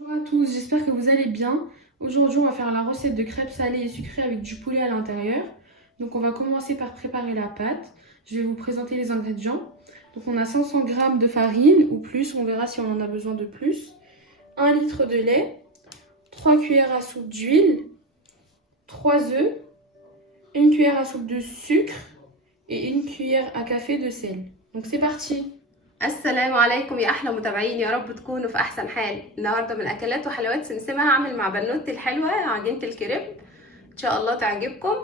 Bonjour à tous, j'espère que vous allez bien. Aujourd'hui, on va faire la recette de crêpes salées et sucrées avec du poulet à l'intérieur. Donc, on va commencer par préparer la pâte. Je vais vous présenter les ingrédients. Donc, on a 500 g de farine ou plus, on verra si on en a besoin de plus. 1 litre de lait, 3 cuillères à soupe d'huile, 3 œufs, 1 cuillère à soupe de sucre et 1 cuillère à café de sel. Donc, c'est parti! السلام عليكم يا احلى متابعين، يا رب تكونوا في احسن حال. النهارده من اكلات وحلويات سمسمه هعمل مع بنوتي الحلوه عجينه الكريب، ان شاء الله تعجبكم.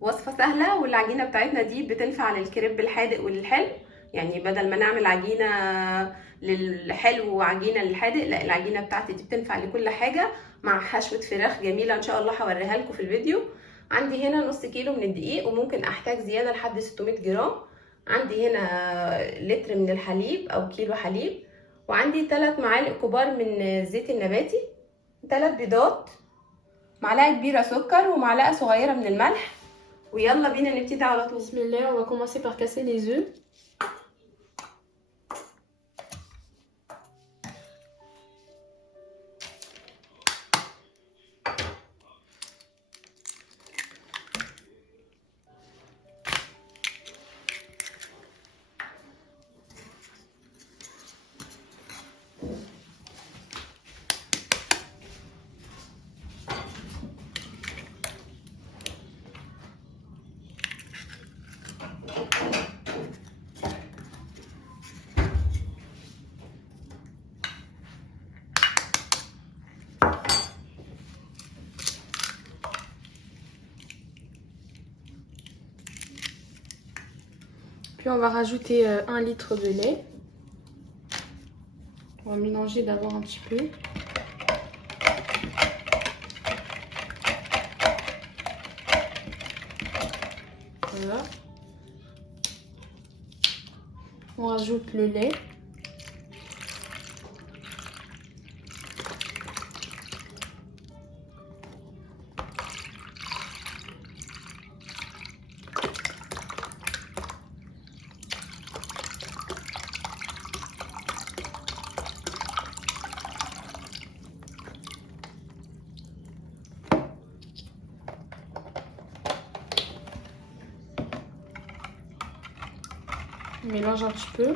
وصفه سهله، والعجينه بتاعتنا دي بتنفع للكريب الحادق وللحلو. يعني بدل ما نعمل عجينه للحلو وعجينه للحادق، لا، العجينه بتاعتي دي بتنفع لكل حاجه، مع حشوه فراخ جميله ان شاء الله هوريها لكم في الفيديو. عندي هنا نص كيلو من الدقيق، وممكن احتاج زياده لحد 600 جرام. عندي هنا لتر من الحليب او كيلو حليب، وعندي 3 معالق كبار من الزيت النباتي، 3 بيضات، معلقه كبيره سكر، ومعلقه صغيره من الملح. ويلا بينا نبتدي على طول. بسم الله, on va commencer par casser les œufs. Puis on va rajouter 1 litre de lait. On va mélanger d'abord un petit peu. Voilà. On rajoute le lait. On mélange un petit peu.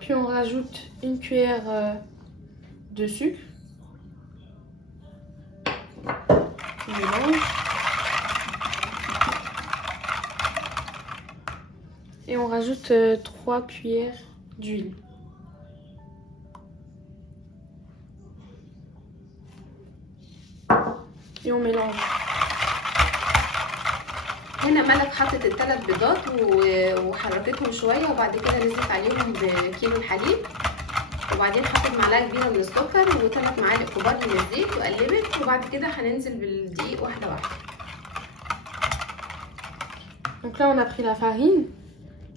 Puis on rajoute 1 cuillère de sucre. On mélange. Et on rajoute 3 cuillères d'huile. Et on mélange. هنا ملك حطت ال3 بيضات وحركتهم شويه، وبعد كده نزلت عليهم بكيلو الحليب، وبعدين حطت معلقه كبيره من السكر و3 معالق كبار من الزيت وقلبت، وبعد كده هننزل بالدقيق واحده واحده. Donc là on a pris la farine.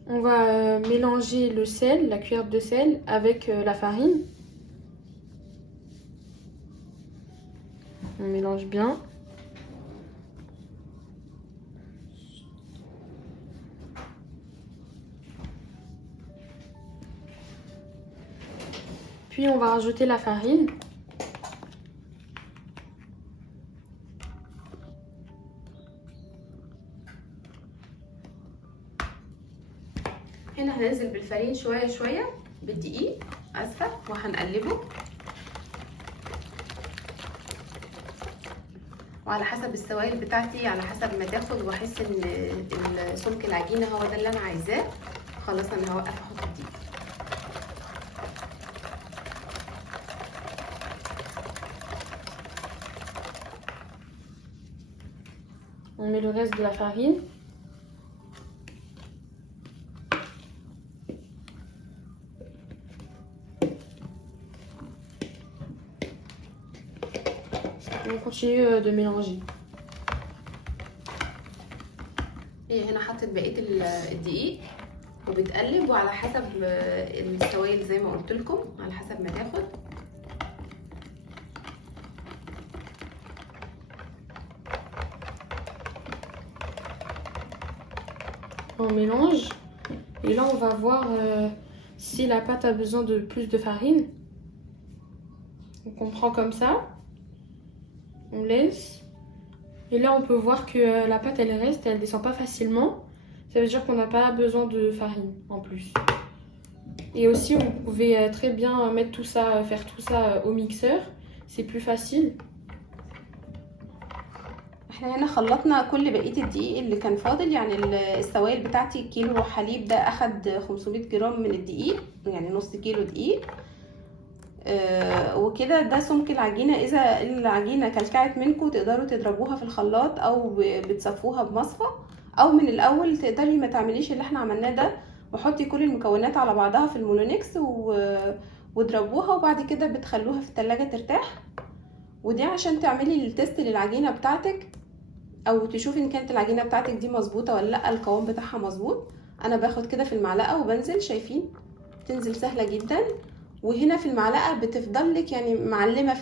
On va mélanger le sel, la cuillère de sel avec la farine. On mélange bien. Puis on va rajouter la farine. هنا هننزل بالفرين شويه شويه، بالدقيق اسفه، وهنقلبه، وعلى حسب السوائل بتاعتي، على حسب ما تاخد واحس ان سمك العجينه هو ده اللي انا عايزاه، خلاص انا هوقف احط الدقيق. On met le reste de la farine. On continue de mélanger. هي هنا حطت بقيه الدقيق وبتقلب، وعلى حسب السوائل زي ما قلت لكم، على حسب ما تاخد. On mélange. Et là, on va voir si la pâte a besoin de plus de farine. Donc on prend comme ça. On laisse. Et là, on peut voir que la pâte, elle reste, elle descend pas facilement. Ça veut dire qu'on n'a pas besoin de farine en plus. Et aussi, vous pouvez très bien mettre tout ça, faire tout ça au mixeur. C'est plus facile. احنا هنا خلطنا كل بقية الدقيق اللي كان فاضل. يعني السوائل بتاعتي كيلو حليب ده اخد 500 جرام من الدقيق، يعني نص كيلو دقيق. وكده ده سمك العجينة. اذا العجينة كلكعت منكم تقدروا تضربوها في الخلاط او بتصفوها بمصفى، او من الاول تقدري ما تعمليش اللي احنا عملناه ده وحطي كل المكونات على بعضها في المولونكس واضربوها، وبعد كده بتخلوها في التلاجة ترتاح. ودي عشان تعملي التست للعجينة بتاعتك او تشوفي ان كانت العجينة بتاعتك دي مظبوطة ولا لا، القوام بتاعها مظبوط. انا باخد كده في المعلقة وبنزل، شايفين تنزل سهلة جدا. وهنا في المعلقة بتفضل لك يعني معلمة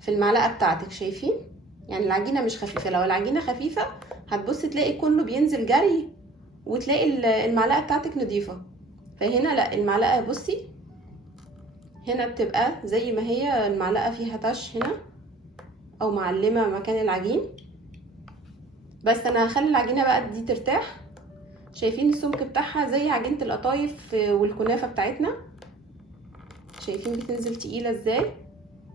في المعلقة بتاعتك، شايفين يعني العجينة مش خفيفة. لو العجينة خفيفة هتبص تلاقي كله بينزل جري وتلاقي المعلقة بتاعتك نضيفة. فهنا لا، المعلقة بصي هنا بتبقى زي ما هي، المعلقة فيها تش هنا او معلمة مكان العجين. بس انا هخلي العجينة بقى دي ترتاح. شايفين السمك بتاعها زي عجينة القطايف والكنافة بتاعتنا، شايفين بتنزل تقيلة ازاي.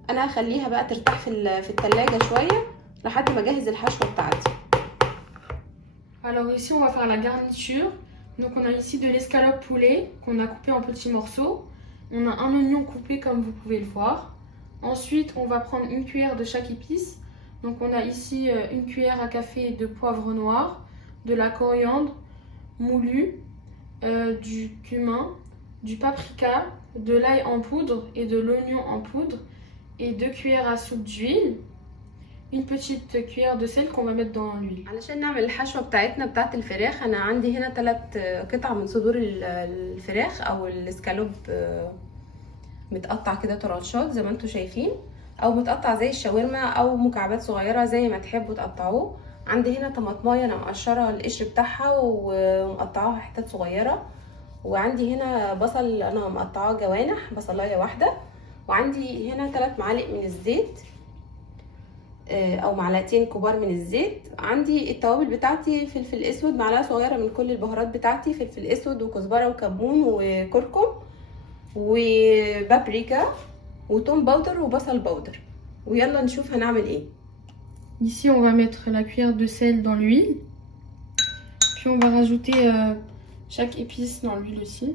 انا هخليها بقى ترتاح في التلاجة شوية لحد ما اجهز الحشوة بتاعتي. Alors ici, on va faire la garniture. Donc on a ici de l'escalope poulet qu'on a coupé en petits morceaux. On a un oignon coupé comme vous pouvez le voir. Ensuite, on va prendre une cuillère de chaque épice. Donc on a ici une cuillère à café de poivre noir, de la coriandre moulue, du cumin, du paprika, de l'ail en poudre et de l'oignon en poudre, et 2 cuillères à soupe d'huile, une petite cuillère de sel qu'on va mettre dans l'huile. علشان نعمل الحشوة بتاعتنا بتاعت الفراخ، انا عندي هنا 3 قطع من صدور الفراخ او الاسكالوب، متقطع كده طرنشات زي ما انتم شايفين، او متقطع زي الشاورما او مكعبات صغيرة زي ما تحبوا تقطعوه. عندي هنا طماطمايه انا مقشره القشر بتاعها ومقطعاها حتت صغيره. وعندي هنا بصل انا مقطعاه جوانح، بصلايه واحده. وعندي هنا 3 معالق من الزيت او معلقتين كبار من الزيت. عندي التوابل بتاعتي فلفل اسود معلقه صغيره من كل البهارات بتاعتي، فلفل اسود وكزبره وكمون وكركم وبابريكا وتوم باودر وبصل باودر. ويلا نشوف هنعمل ايه. Ici, on va mettre la cuillère de sel dans l'huile. Puis on va rajouter chaque épice dans l'huile aussi.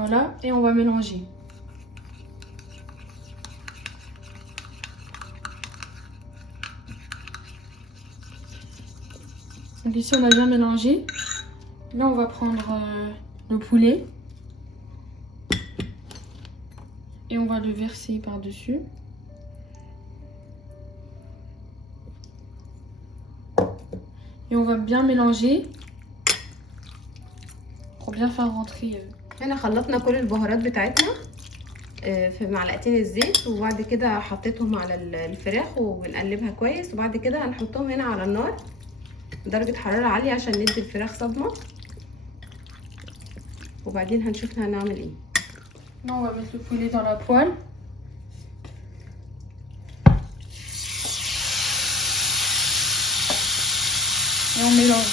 Voilà, et on va mélanger. Donc ici on a bien mélangé. Là on va prendre le poulet et on va le verser par-dessus. Et on va bien mélanger pour bien faire rentrer. هنا خلطنا كل البهارات بتاعتنا في معلقتين الزيت، وبعد كده حطيتهم على الفراخ وبنقلبها كويس. وبعد كده هنحطهم هنا على النار درجة حرارة عالية عشان ندي الفراخ صدمة، وبعدين هنشوف هنعمل ايه. Là on va mettre le poulet dans la poêle. Et on mélange.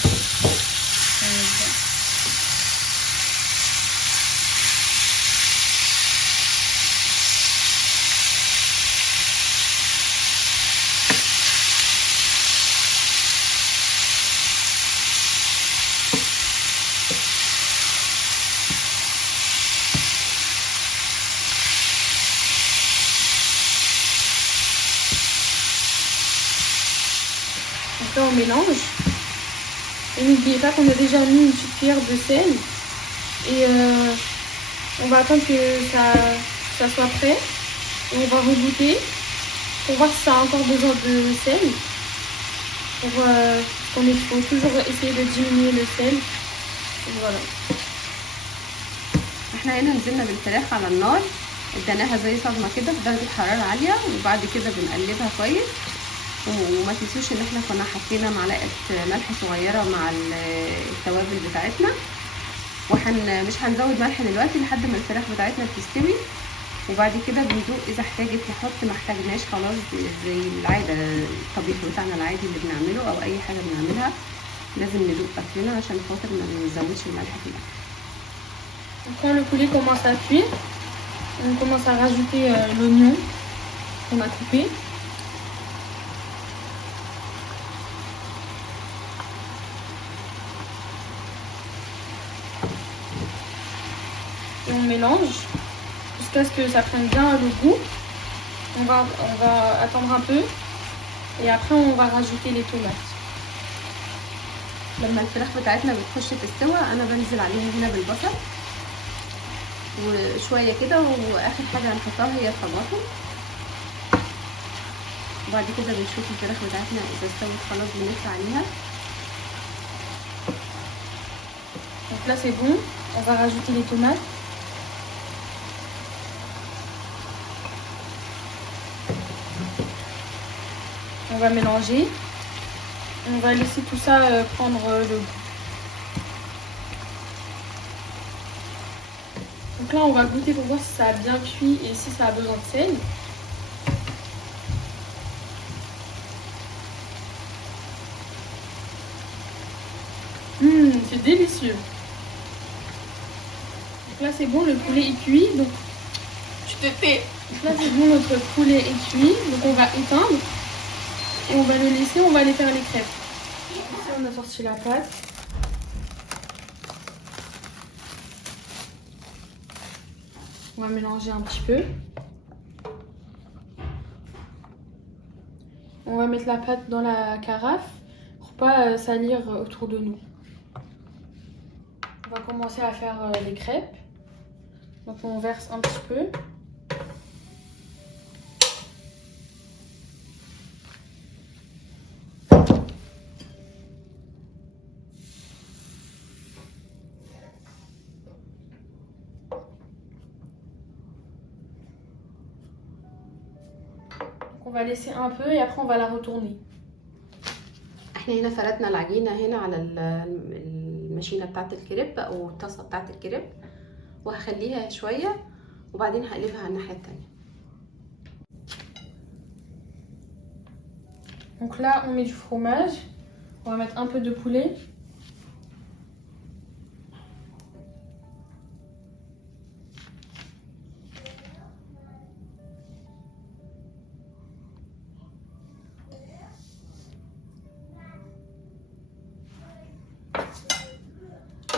on mélange. Et n'oubliez pas qu'on a déjà mis une petite cuillère de sel. Et on va attendre que ça soit prêt. Et on va regoûter pour voir si ça a encore besoin de sel. Il faut toujours essayer de diminuer le sel. Et voilà. احنا هنا نزلنا بالفراخ على النار، اديناها زي صدمه كده في درجه حراره عاليه، وبعد كده بنقلبها كويس. وما تنسوش ان احنا كنا حطينا معلقه ملح صغيره مع التوابل بتاعتنا، مش هنزود ملح دلوقتي لحد ما الفراخ بتاعتنا تستوي. وبعد كده بندوق اذا احتاجت نحط، ما احتاجناش خلاص زي العاده الطبيخ بتاعنا العادي اللي بنعمله او اي حاجه بنعملها لازم ندوق اكلنا عشان خاطر ما نزودش الملح في الاكل. Quand le poulet commence à cuire, on commence à rajouter l'oignon qu'on a coupé. Et on mélange jusqu'à ce que ça prenne bien le goût. On va attendre un peu et après on va rajouter les tomates. لما الفراخ بتاعتنا بتخش تستوى انا بنزل عليها هنا بالبصل وشويه كده، واخر حاجه هنحطها هي الطماطم. وبعد كده بنشوف الفراخ بتاعتنا اذا استوت خلاص بنطفي عليها. Donc là c'est bon, on va rajouter les tomates. On va mélanger. On va laisser tout ça prendre le goût. Donc là, on va goûter pour voir si ça a bien cuit et si ça a besoin de sel. C'est délicieux. Donc là, c'est bon, le poulet est cuit. Donc, tu te tais. Donc là, c'est bon, notre poulet est cuit. Donc, on va éteindre. Et on va le laisser, on va aller faire les crêpes. Ici, on a sorti la pâte. On va mélanger un petit peu. On va mettre la pâte dans la carafe pour pas salir autour de nous. On va commencer à faire les crêpes. Donc on verse un petit peu. On va laisser un peu et après on va la retourner. احنا هنا فردنا العجينه هنا على الماشينه بتاعه الكريب او الطاسه بتاعه الكريب، وهخليها شويه وبعدين هقلبها على الناحيه التانية. Donc là on met du fromage, on va mettre un peu de poulet.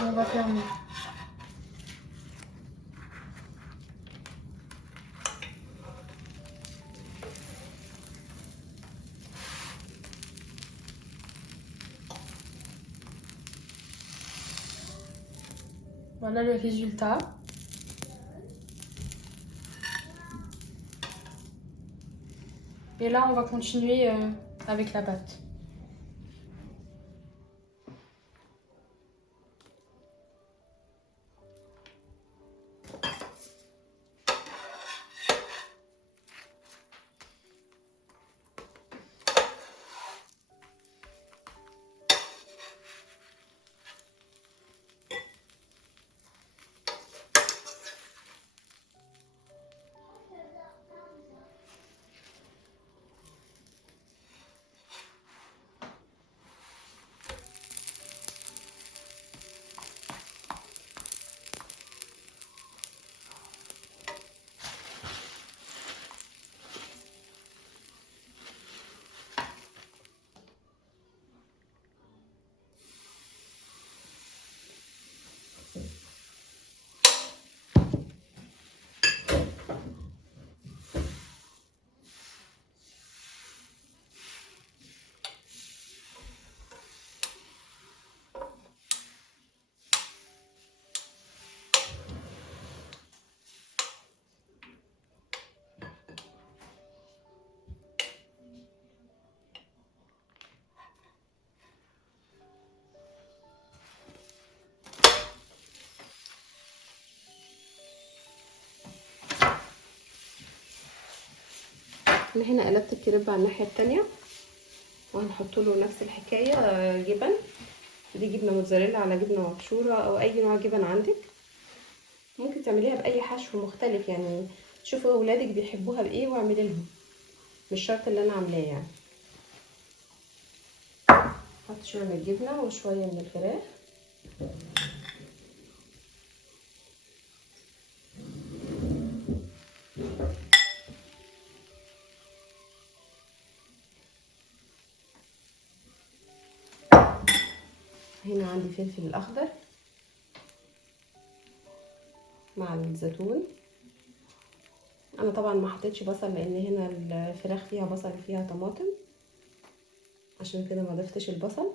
On va fermer. Voilà le résultat. Et là, on va continuer avec la pâte. انا هنا قلبت الكريب على الناحيه التانية، وهنحط له نفس الحكايه جبن. دي جبنه موتزاريلا على جبنه مبشوره او اي نوع جبن عندك. ممكن تعمليها باي حشو مختلف، يعني شوفوا اولادك بيحبوها بايه واعملي لهم، مش شرط اللي انا عاملاه يعني. احط شويه من الجبنه وشويه من الفراخ. هنا عندي فلفل الاخضر مع الزيتون. انا طبعا ما حطيتش بصل لان هنا الفراخ فيها بصل وفيها طماطم، عشان كده ما ضفتش البصل.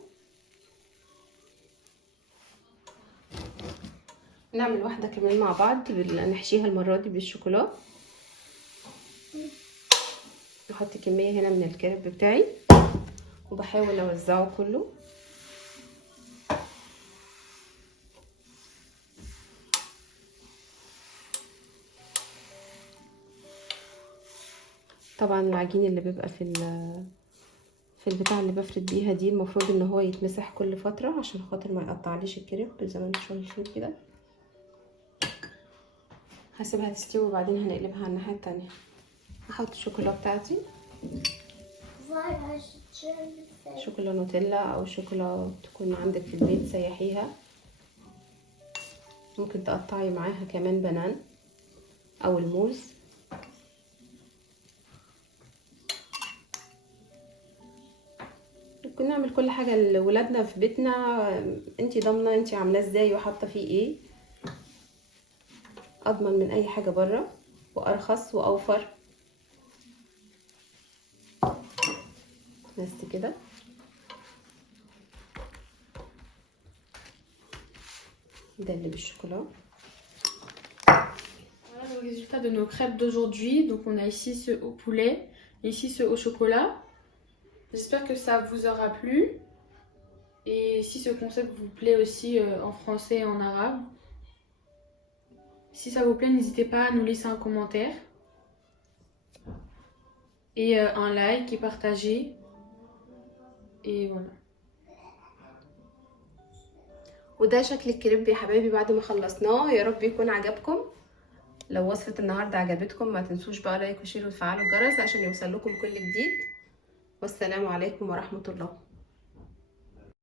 نعمل واحده كمان مع بعض، نحشيها المره دي بالشوكولاته. نحط كميه هنا من الكريب بتاعي وبحاول اوزعه كله. طبعا العجين اللي بيبقى في البتاع اللي بفرد بيها دي المفروض ان هو يتمسح كل فتره عشان خاطر ما يقطعليش الكريب زي ما انتم شايفين كده. هسيبها تستوي وبعدين هنقلبها على الناحيه التانية. هحط الشوكولاته بتاعتي، شوكولا نوتيلا او شوكولا تكون عندك في البيت سيحيها. ممكن تقطعي معاها كمان بنان او الموز. ممكن نعمل كل حاجه لولادنا في بيتنا، انتي ضامنه انتي عاملاه ازاي وحاطه فيه ايه. اضمن من اي حاجه بره وارخص واوفر. بس كده. ده اللي بالشوكولا. Voilà le résultat de nos crêpes d'aujourd'hui. Donc on a ici ceux au poulet et ici ceux au chocolat. J'espère que ça vous aura plu. Et si ce concept vous plaît aussi en français et en arabe. Si ça vous plaît, n'hésitez pas à nous laisser un commentaire. Et un like et partager. Et voilà. وده شكل الكريب يا حبايبي بعد ما خلصناه. يا رب يكون عجبكم. لو وصفة النهاردة عجبتكم ما تنسوش بقى لايك وشير وتفعلوا الجرس عشان يوصل لكم كل جديد. والسلام عليكم ورحمة الله.